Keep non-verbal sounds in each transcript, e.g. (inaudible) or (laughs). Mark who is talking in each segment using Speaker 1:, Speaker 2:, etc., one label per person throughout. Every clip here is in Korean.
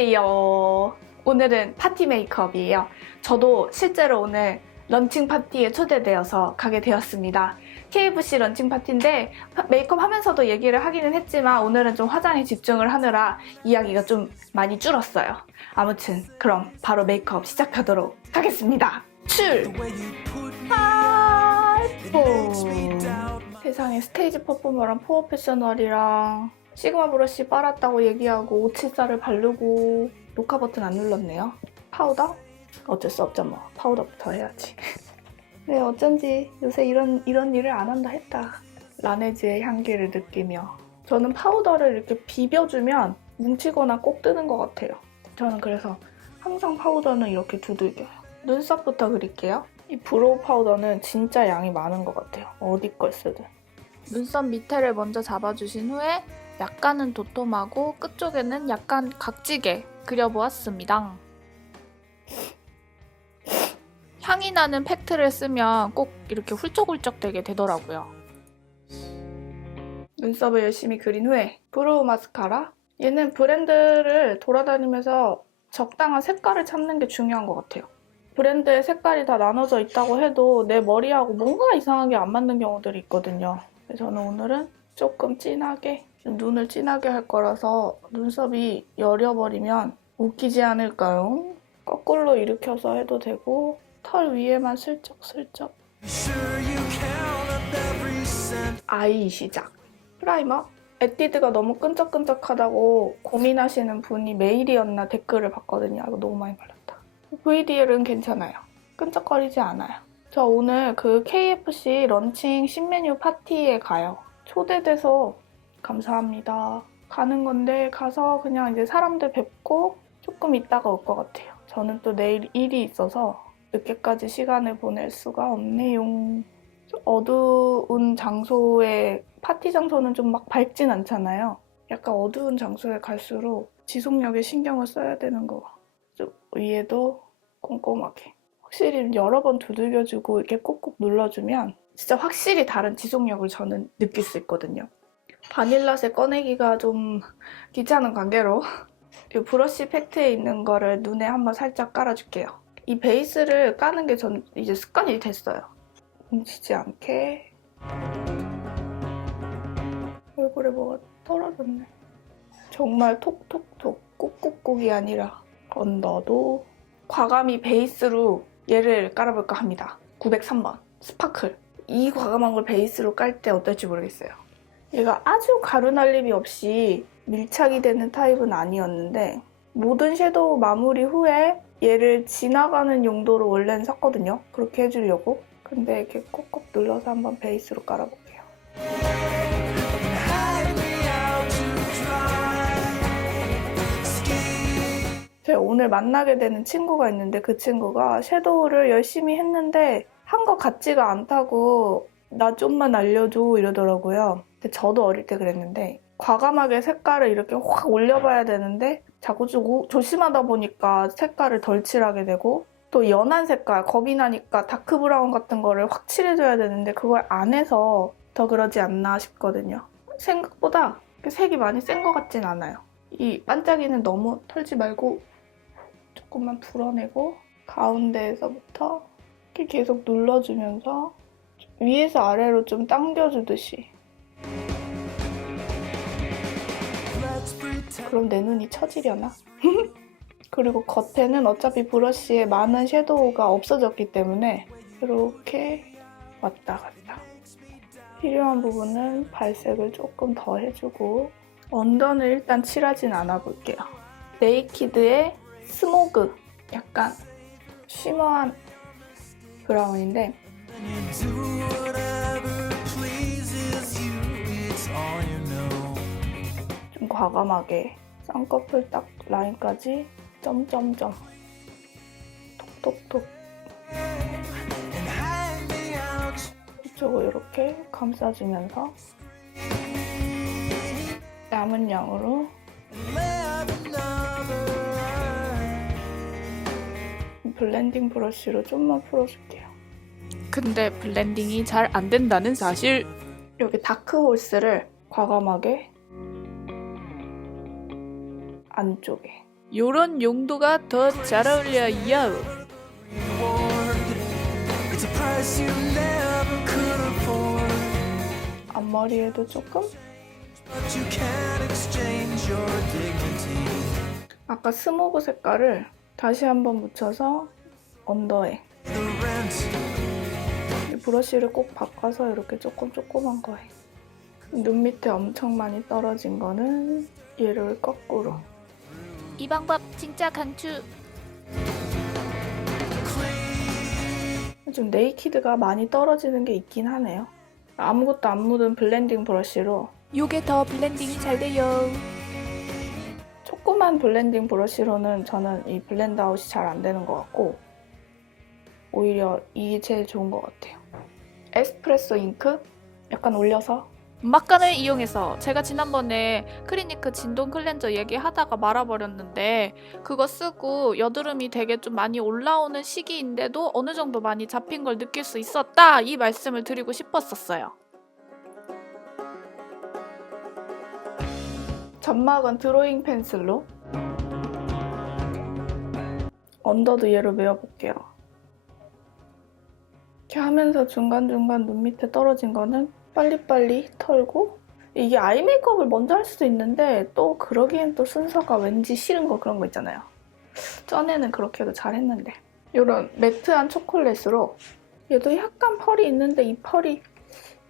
Speaker 1: 안녕하세요. 오늘은 파티 메이크업이에요. 저도 실제로 오늘 런칭 파티에 초대되어서 가게 되었습니다. KFC 런칭 파티인데 파- 메이크업 하면서도 얘기를 하기는 했지만 오늘은 좀 화장에 집중을 하느라 이야기가 좀 많이 줄었어요. 아무튼 그럼 바로 메이크업 시작하도록 하겠습니다. 출! 하이포! 세상에 스테이지 퍼포머랑 프로페셔널이랑 시그마 브러쉬 빨았다고 얘기하고 오칠살을 바르고 녹화 버튼 안 눌렀네요. 파우더? 어쩔 수 없죠 뭐. 파우더부터 해야지. (laughs) 네 어쩐지 요새 이런 이런 일을 안 한다 했다. 라네즈의 향기를 느끼며 저는 파우더를 이렇게 비벼주면 뭉치거나 꼭 뜨는 것 같아요. 저는 그래서 항상 파우더는 이렇게 두들겨요. 눈썹부터 그릴게요. 이 브로우 파우더는 진짜 양이 많은 것 같아요. 어디 걸 쓰든. 눈썹 밑에를 먼저 잡아주신 후에 약간은 도톰하고 끝쪽에는 약간 각지게 그려보았습니다. 향이 나는 팩트를 쓰면 꼭 이렇게 훌쩍훌쩍 되게 되더라고요. 눈썹을 열심히 그린 후에 브로우 마스카라. 얘는 브랜드를 돌아다니면서 적당한 색깔을 찾는 게 중요한 것 같아요. 브랜드의 색깔이 다 나눠져 있다고 해도 내 머리하고 뭔가 이상하게 안 맞는 경우들이 있거든요. 저는 오늘은 조금 진하게 눈을 진하게 할 거라서 눈썹이 여려버리면 웃기지 않을까요? 거꾸로 일으켜서 해도 되고 털 위에만 슬쩍슬쩍. 아이 시작. 프라이머. 에뛰드가 너무 끈적끈적하다고 고민하시는 분이 메일이었나 댓글을 봤거든요. 이거 너무 많이 발랐다. VDL은 괜찮아요. 끈적거리지 않아요. 저 오늘 그 KFC 런칭 신메뉴 파티에 가요. 초대돼서 감사합니다. 가는 건데 가서 그냥 이제 사람들 뵙고 조금 있다가 올 것 같아요. 저는 또 내일 일이 있어서 늦게까지 시간을 보낼 수가 없네요. 좀 어두운 장소에 파티 장소는 좀 막 밝진 않잖아요. 약간 어두운 장소에 갈수록 지속력에 신경을 써야 되는 거. 좀 위에도 꼼꼼하게. 확실히 여러 번 두들겨주고 이렇게 꾹꾹 눌러주면 진짜 확실히 다른 지속력을 저는 느낄 수 있거든요. 바닐라색 꺼내기가 좀 귀찮은 관계로 이 브러쉬 팩트에 있는 거를 눈에 한번 살짝 깔아줄게요. 이 베이스를 까는 게 전 이제 습관이 됐어요. 뭉치지 않게 얼굴에 뭐가 떨어졌네. 정말 톡톡톡 꾹꾹꾹이 아니라 언더도 과감히 베이스로 얘를 깔아볼까 합니다. 903번 스파클 이 과감한 걸 베이스로 깔 때 어떨지 모르겠어요. 얘가 아주 가루날림이 없이 밀착이 되는 타입은 아니었는데 모든 섀도우 마무리 후에 얘를 지나가는 용도로 원래는 샀거든요. 그렇게 해주려고. 근데 이렇게 꾹꾹 눌러서 한번 베이스로 깔아볼게요. 제가 오늘 만나게 되는 친구가 있는데 그 친구가 섀도우를 열심히 했는데 한 것 같지가 않다고 나 좀만 알려줘 이러더라고요. 저도 어릴 때 그랬는데 과감하게 색깔을 이렇게 확 올려봐야 되는데 자꾸 좀 조심하다 보니까 색깔을 덜 칠하게 되고 또 연한 색깔 겁이 나니까 다크 브라운 같은 거를 확 칠해줘야 되는데 그걸 안 해서 더 그러지 않나 싶거든요. 생각보다 색이 많이 센 것 같진 않아요. 이 반짝이는 너무 털지 말고 조금만 불어내고 가운데에서부터 이렇게 계속 눌러주면서 위에서 아래로 좀 당겨주듯이 그럼 내 눈이 처지려나? (laughs) 그리고 겉에는 어차피 브러쉬에 많은 섀도우가 없어졌기 때문에 이렇게 왔다 갔다. 필요한 부분은 발색을 조금 더 해주고 언더는 일단 칠하진 않아 볼게요. 네이키드의 스모그. 약간 쉬머한 브라운인데 과감하게 쌍꺼풀 딱 라인까지 점점점 톡톡톡 이쪽을 이렇게 감싸주면서 남은 양으로 블렌딩 브러쉬로 좀만 풀어줄게요.
Speaker 2: 근데 블렌딩이 잘 안 된다는 사실.
Speaker 1: 여기 다크 홀스를 과감하게 안쪽에.
Speaker 2: 요런 용도가 더잘
Speaker 3: could afford,
Speaker 1: 앞머리에도 조금. 아까 스모그 색깔을 다시 한번 묻혀서 언더에. 브러쉬를 꼭 바꿔서 이렇게 조금 조그만 거에. 눈 밑에 엄청 많이 떨어진 거는 얘를 거꾸로
Speaker 2: 이 방법 진짜 강추.
Speaker 1: 좀 네이키드가 많이 떨어지는 게 있긴 하네요. 아무것도 안 묻은 블렌딩 브러쉬로.
Speaker 2: 요게 더 블렌딩이 잘 돼요.
Speaker 1: 조그만 블렌딩 브러쉬로는 저는 이 블렌드 아웃이 잘 안 되는 것 같고 오히려 이게 제일 좋은 것 같아요. 에스프레소 잉크? 약간 올려서
Speaker 2: 막간을 이용해서 제가 지난번에 크리니크 진동 클렌저 얘기하다가 말아버렸는데 그거 쓰고 여드름이 되게 좀 많이 올라오는 시기인데도 어느 정도 많이 잡힌 걸 느낄 수 있었다 이 말씀을 드리고 싶었었어요.
Speaker 1: 점막은 드로잉 펜슬로 언더도 얘로 메어볼게요. 이렇게 하면서 중간중간 눈 밑에 떨어진 거는 빨리빨리 털고 이게 아이 메이크업을 먼저 할 수도 있는데 또 그러기엔 또 순서가 왠지 싫은 거 그런 거 있잖아요. 전에는 그렇게 해도 잘했는데 이런 매트한 초콜릿으로 얘도 약간 펄이 있는데 이 펄이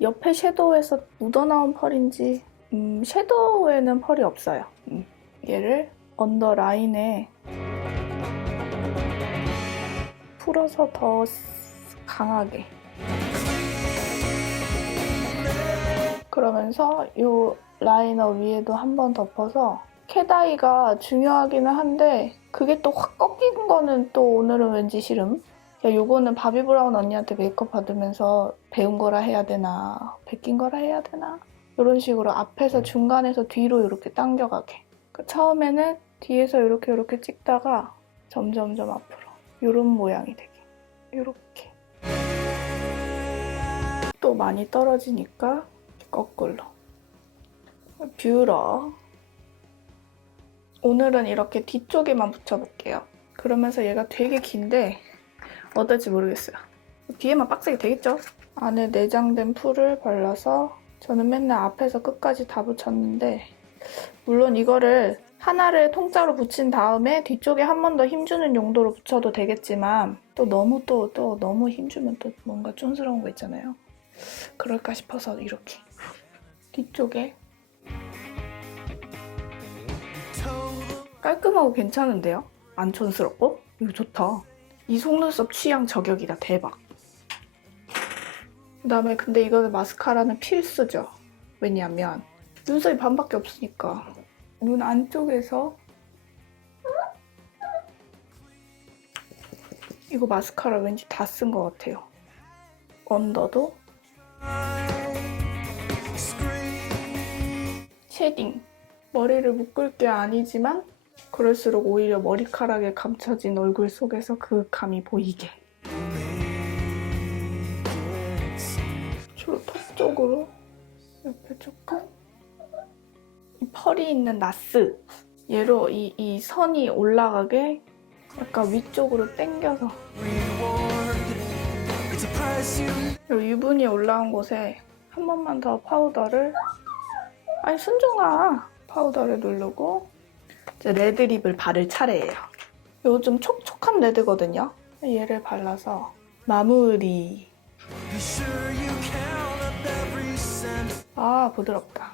Speaker 1: 옆에 섀도우에서 묻어나온 펄인지 음, 섀도우에는 펄이 없어요. 음, 얘를 언더 라인에 풀어서 더 강하게. 그러면서 이 라이너 위에도 한 번 덮어서 캣아이가 중요하기는 한데 그게 또 확 꺾이는 거는 또 오늘은 왠지 싫음. 야, 요거는 바비 브라운 언니한테 메이크업 받으면서 배운 거라 해야 되나, 베낀 거라 해야 되나. 이런 식으로 앞에서 중간에서 뒤로 이렇게 당겨가게. 그 처음에는 뒤에서 이렇게 이렇게 찍다가 점점점 앞으로 이런 모양이 되게. 이렇게. 또 많이 떨어지니까 거꾸로. 뷰러. 오늘은 이렇게 뒤쪽에만 붙여볼게요. 그러면서 얘가 되게 긴데 어떨지 모르겠어요. 뒤에만 빡세게 되겠죠? 안에 내장된 풀을 발라서 저는 맨날 앞에서 끝까지 다 붙였는데 물론 이거를 하나를 통짜로 붙인 다음에 뒤쪽에 한 번 더 힘주는 용도로 붙여도 되겠지만 또 너무 또, 또 너무 힘주면 또 뭔가 쫀스러운 거 있잖아요. 그럴까 싶어서 이렇게 뒤쪽에 깔끔하고 괜찮은데요? 안 촌스럽고? 이거 좋다. 이 속눈썹 취향 저격이다. 대박. 그 다음에 근데 이거는 마스카라는 필수죠. 왜냐면 눈썹이 반밖에 없으니까 눈 안쪽에서 이거 마스카라 왠지 다 쓴 것 같아요. 언더도 쉐딩. 머리를 묶을 게 아니지만 그럴수록 오히려 머리카락에 감춰진 얼굴 속에서 그 감이 보이게. 주로 턱 쪽으로 옆에 조금. 이 펄이 있는 나스. 얘로 이, 이 선이 올라가게 약간 위쪽으로 당겨서. 유분이 올라온 곳에 한 번만 더 파우더를 아니 순종아 파우더를 누르고 이제 레드립을 바를 차례예요. 좀 촉촉한 레드거든요. 얘를 발라서 마무리. 아 부드럽다.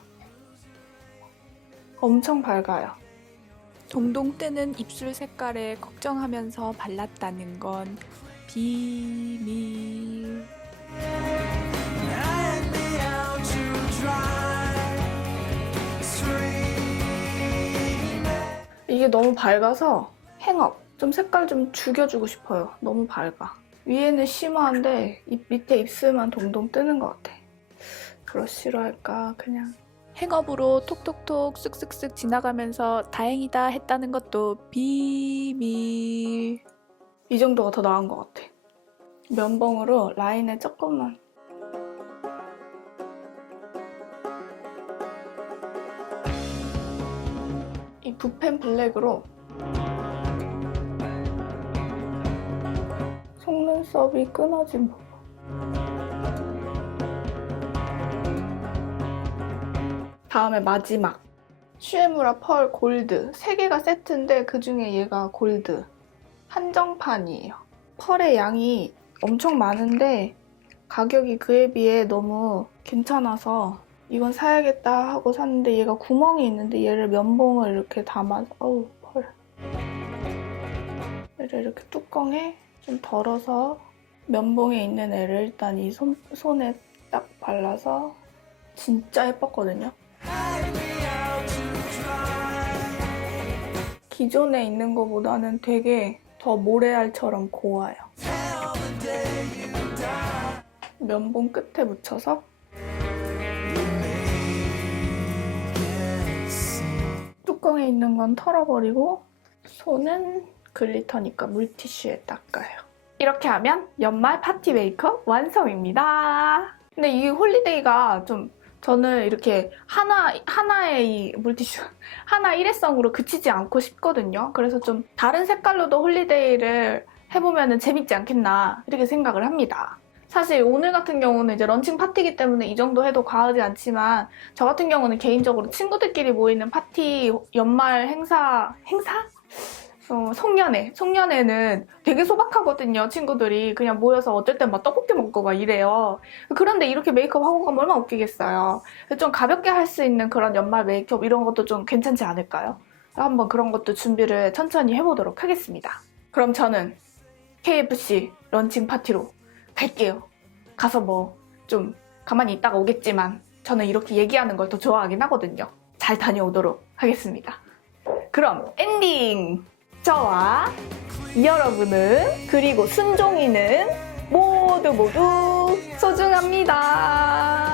Speaker 1: 엄청 밝아요.
Speaker 2: 동동 뜨는 입술 색깔에 걱정하면서 발랐다는 건 비밀.
Speaker 1: 이게 너무 밝아서 행업 좀 색깔 좀 죽여주고 싶어요. 너무 밝아. 위에는 심한데 입 밑에 입술만 동동 뜨는 것 같아. 브러쉬로 할까 그냥
Speaker 2: 행업으로 톡톡톡 쓱쓱쓱 지나가면서 다행이다 했다는 것도 비밀.
Speaker 1: 이 정도가 더 나은 것 같아. 면봉으로 라인에 조금만. 이 붓펜 블랙으로 속눈썹이 끊어진 부분. 다음에 마지막. 슈에무라 펄 골드. 세 개가 세트인데 그 중에 얘가 골드. 한정판이에요. 펄의 양이 엄청 많은데 가격이 그에 비해 너무 괜찮아서 이건 사야겠다 하고 샀는데 얘가 구멍이 있는데 얘를 면봉을 이렇게 담아서 어우 펄. 얘를 이렇게 뚜껑에 좀 덜어서 면봉에 있는 애를 일단 이 손, 손에 딱 발라서 진짜 예뻤거든요. 기존에 있는 것보다는 되게 더 모래알처럼 고와요. 면봉 끝에 묻혀서 있는 건 털어버리고 손은 글리터니까 물티슈에 닦아요. 이렇게 하면 연말 파티 메이크업 완성입니다. 근데 이 홀리데이가 좀 저는 이렇게 하나 하나의 이 물티슈 (laughs) 하나 일회성으로 그치지 않고 싶거든요. 그래서 좀 다른 색깔로도 홀리데이를 해보면 재밌지 않겠나 이렇게 생각을 합니다. 사실 오늘 같은 경우는 이제 런칭 파티이기 때문에 이 정도 해도 과하지 않지만 저 같은 경우는 개인적으로 친구들끼리 모이는 파티 연말 행사 행사? 어, 송년회. 송년회는 되게 소박하거든요 친구들이. 그냥 모여서 어쩔 땐 막 떡볶이 먹고 막 이래요. 그런데 이렇게 메이크업 하고 가면 얼마나 웃기겠어요. 좀 가볍게 할 수 있는 그런 연말 메이크업 이런 것도 좀 괜찮지 않을까요? 한번 그런 것도 준비를 천천히 해보도록 하겠습니다. 그럼 저는 KFC 런칭 파티로 갈게요. 가서 뭐 좀 가만히 있다가 오겠지만 저는 이렇게 얘기하는 걸 더 좋아하긴 하거든요. 잘 다녀오도록 하겠습니다. 그럼 엔딩! 저와 여러분은 그리고 순종이는 모두 모두 소중합니다.